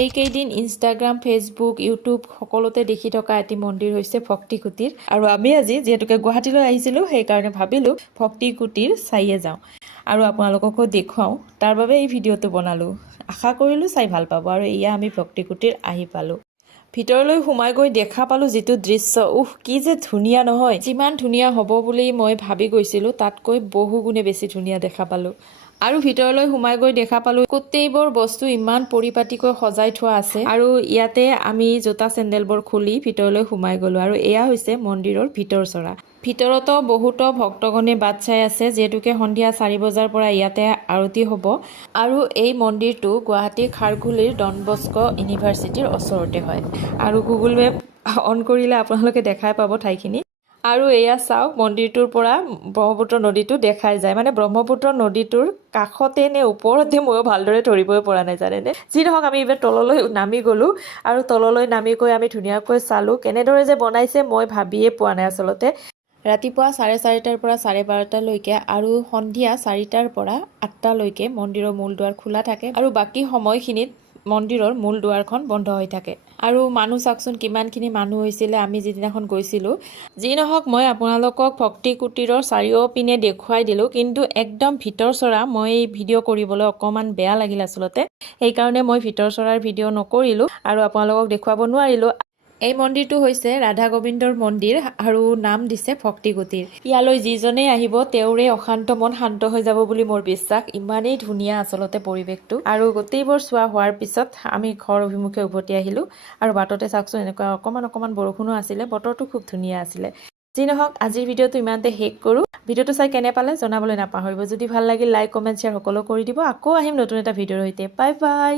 এইকেইদিন Instagram Facebook YouTube সকলোতে দেখি থকা এটি মন্দিৰ হৈছে ভক্তিকুটীৰ আৰু আমি আজি যেহেতুকে গুৱাহাটীলৈ আহিছিলোঁ সেইকাৰণে ভাবিলোঁ ভক্তিকুটীৰ চাইয়ে যাওঁ আৰু আপোনালোককো দেখুৱাওঁ। তাৰ বাবে এই ভিডিঅ'টো বনালোঁ। আশা কৰিলোঁ চাই ভাল পাব। আৰু এয়া আমি ভক্তিকুটীৰ আহি পালোঁ। ভিতৰলৈ সোমাই গৈ দেখা পালোঁ যিটো দৃশ্য, কি যে ধুনীয়া নহয়। যিমান ধুনীয়া হ'ব বুলি মই ভাবি গৈছিলোঁ তাতকৈ বহু গুণে বেছি ধুনীয়া দেখা পালোঁ। আৰু ভিতৰলৈ সোমাই গৈ দেখা পালোঁ গোটেইবোৰ বস্তু ইমান পৰিপাটিকৈ সজাই থোৱা আছে। আৰু ইয়াতে আমি জোতা চেণ্ডেলবোৰ খুলি ভিতৰলৈ সোমাই গ'লোঁ। আৰু এয়া হৈছে মন্দিৰৰ ভিতৰ চৰা। ভিতৰতো বহুতো ভক্তগণে বাট চাই আছে, যিহেতুকে সন্ধিয়া 4 বজাৰ পৰা ইয়াতে আৰতি হ'ব। আৰু এই মন্দিৰটো গুৱাহাটী খাৰঘুলিৰ ডন বস্ক ইউনিভাৰ্চিটিৰ ওচৰতে হয়। আৰু গুগল মেপ অন কৰিলে আপোনালোকে দেখাই পাব ঠাইখিনি। আৰু এয়া চাওক, মন্দিৰটোৰ পৰা ব্ৰহ্মপুত্ৰ নদীটো দেখাই যায়। মানে ব্ৰহ্মপুত্ৰ নদীটোৰ কাষতে নে ওপৰতে ময়ো ভালদৰে ধৰিবই পৰা নাই জানেনে। যি নহওক আমি এইবাৰ তললৈ নামি গ'লোঁ। আৰু তললৈ নামি গৈ আমি ধুনীয়াকৈ চালোঁ। কেনেদৰে যে বনাইছে মই ভাবিয়ে পোৱা নাই আচলতে। ৰাতিপুৱা 4:30টাৰ পৰা 12:30লৈকে আৰু সন্ধিয়া 4টাৰ পৰা 8টালৈকে মন্দিৰৰ মূল দুৱাৰ খোলা থাকে। আৰু বাকী সময়খিনিত মন্দিৰৰ মূল দুৱাৰখন বন্ধ হৈ থাকে। আৰু মানুহ চাওকচোন কিমানখিনি মানুহ হৈছিলে আমি যিদিনাখন গৈছিলোঁ। যি নহওক মই আপোনালোকক ভক্তিকুটীৰৰ চাৰিওপিনে দেখুৱাই দিলোঁ, কিন্তু একদম ভিতৰ চৰা মই ভিডিঅ' কৰিবলৈ অকণমান বেয়া লাগিল আচলতে। সেইকাৰণে মই ভিতৰ চৰাৰ ভিডিঅ' নকৰিলোঁ আৰু আপোনালোকক দেখুৱাব নোৱাৰিলোঁ। এই মন্দিৰটো হৈছে ৰাধা গোবিন্দৰ মন্দিৰ আৰু নাম দিছে ভক্তিকুটীৰ। ইয়ালৈ যিজনেই আহিব তেওঁৰে অশান্ত মন শান্ত হৈ যাব বুলি মোৰ বিশ্বাস। ইমানেই ধুনীয়া আচলতে পৰিৱেশটো। আৰু গোটেইবোৰ চোৱা হোৱাৰ পিছত আমি ঘৰ অভিমুখে উভতি আহিলোঁ। আৰু বাটতে চাওকচোন এনেকুৱা অকণমান বৰষুণো আছিলে, বতৰটো খুব ধুনীয়া আছিলে। যি নহওক আজিৰ ভিডিঅ'টো ইমানতে শেষ কৰোঁ। ভিডিঅ'টো চাই কেনে পালে জনাবলৈ নাপাহৰিব। যদি ভাল লাগিল লাইক কমেণ্ট শ্বেয়াৰ সকলো কৰি দিব। আকৌ আহিম নতুন এটা ভিডিঅ'ৰ সৈতে। Bye bye.